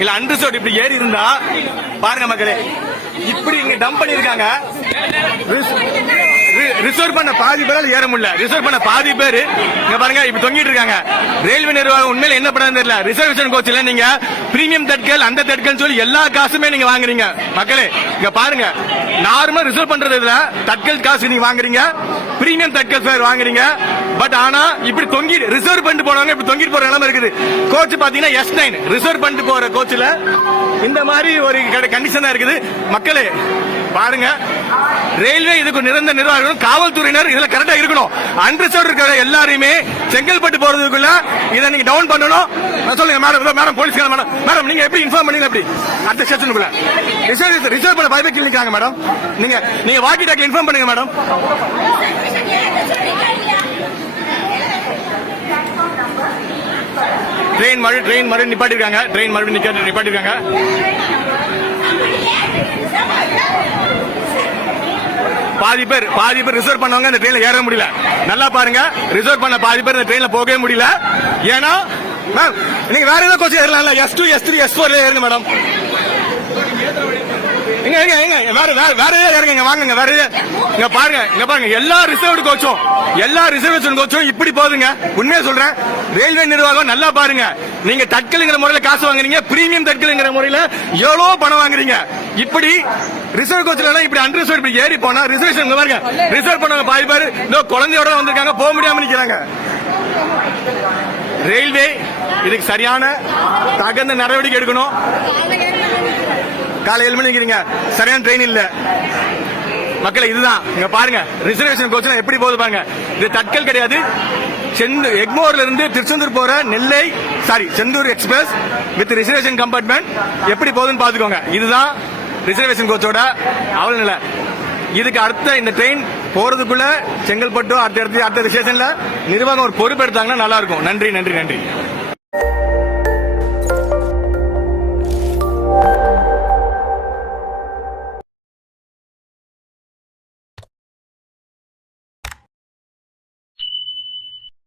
இல்ல அன்ரிசர்வ்ட் இப்படி ஏறி இருந்தா பாருங்க மக்களே, இப்படி இங்க டம்ப் பண்ணிருக்காங்க. ரிசர்வ் பண்ண பாதி பேரால ஏற முடியல. ரிசர்வ் பண்ண பாதி பேர் இங்க பாருங்க இப்ப தொங்கிட்டு இருக்காங்க. ரயில்வே நிர்வாகம் உண்மையில என்ன பண்ண தெரியல. ரிசர்வேஷன் கோச்ல நீங்க பிரீமியம் தட்கல் அந்த தட்கல் சொல்லி எல்லா காசுமே நீங்க வாங்குறீங்க. மக்களே இங்க பாருங்க, நார்மல் ரிசர்வ் பண்றதுல தட்கல் காசு நீங்க வாங்குறீங்க, பிரீமியம் தட்கல் ஃபேர் வாங்குறீங்க. பட் ஆனா இப்படி தொங்கி ரிசர்வ் பண்ணிட்டு போனவங்க இப்படி தொங்கிட்டு போற நிலைமை இருக்குது. கோச் பாத்தீங்கன்னா S9 ரிசர்வ் பண்ணிட்டு போற கோச்ல இந்த மாதிரி ஒரு கண்டிஷன் தான் இருக்குது. மக்களே பாருங்க, ரயில்வே இதுக்கு நிரந்தர நிர்வாகம், காவல்துறையினர் இதுல கரெக்டா இருக்கணும். அன்ரிசர்வ் இருக்கிற எல்லாரையுமே செங்கல்பட்டு போறதுக்குள்ள இதை நீங்க டவுன் பண்ணணும். சொல்லுங்க மேடம், மேடம் போலீஸ்கார மேடம், மேடம் நீங்க எப்படி இன்ஃபார்ம் பண்ணீங்க? எப்படி அடுத்த ஸ்டேஷனுக்குள்ள ரிசர்வ் பண்ண பயபேக் நிக்காங்க மேடம். நீங்க வாக்கி டாக்ல இன்ஃபார்ம் பண்ணுங்க மேடம். ட்ரெயின் மறுபடியும் நிப்பாட்டிருக்காங்க. ட்ரெயின் மறுபடியும் நிப்பாட்டிருக்காங்க. பாதி பேர் ரிசர்வ் பண்ணவங்க இந்த ட்ரெயின்ல ஏற முடியல. நல்லா பாருங்க, ரிசர்வ் பண்ண பாதி பேர் இந்த ட்ரெயின்ல போகவே முடியல. ஏன்னா மேம் நீங்க வேற ஏதாவது கோச் ஏறலாம்ல, S2 S3 S4 ஏறுங்க மேடம். வேற ஏறுங்க, வாங்குங்க. வேற இங்க பாருங்க எல்லா ரிசர்வேஷன் கோச்சும் இப்படி போகுதுங்க. உண்மையா சொல்றேன், ரயில்வே நிர்வாகம் நல்லா பாருங்க. நீங்க தட்கல்ங்கிற முறையில காசு வாங்குறீங்க, பிரீமியம் தட்கல்ங்கிற முறையில எவ்வளவு பணம் வாங்குறீங்க. இப்படி ரிசர்வ் கோச்ல இப்படி அன்ரிசர்வ் இப்படி ஏறி போனா ரிசர்வேஷன் பாருங்க, ரிசர்வ் பண்ணவங்க பாதி பேர் இந்த குழந்தையோட வந்திருக்காங்க, போக முடியாம நிக்கிறாங்க. ரயில்வே இதுக்கு சரியான தகுந்த நடவடிக்கை எடுக்கணும். காலை 7 மணிக்கு சரியான ட்ரெயின் இல்ல மக்களே. இதுதான் இங்க பாருங்க, ரிசர்வேஷன் கோச் எப்படி போகுது பாருங்க. இது தட்கல் கிடையாது. எக்மோர்ல இருந்து திருச்செந்தூர் போற Chendur express with reservation compartment எப்படி போகுதுன்னு பாத்துக்கோங்க. இதுதான் ரிசர்வேஷன் கோச்சோட அவல நிலை. இதுக்கு அடுத்த இந்த ட்ரெயின் போறதுக்குள்ள செங்கல்பட்டு அடுத்த ஸ்டேஷன்ல நிர்வாகம் ஒரு பொறுப்பு எடுத்தாங்கன்னா நல்லா இருக்கும். நன்றி.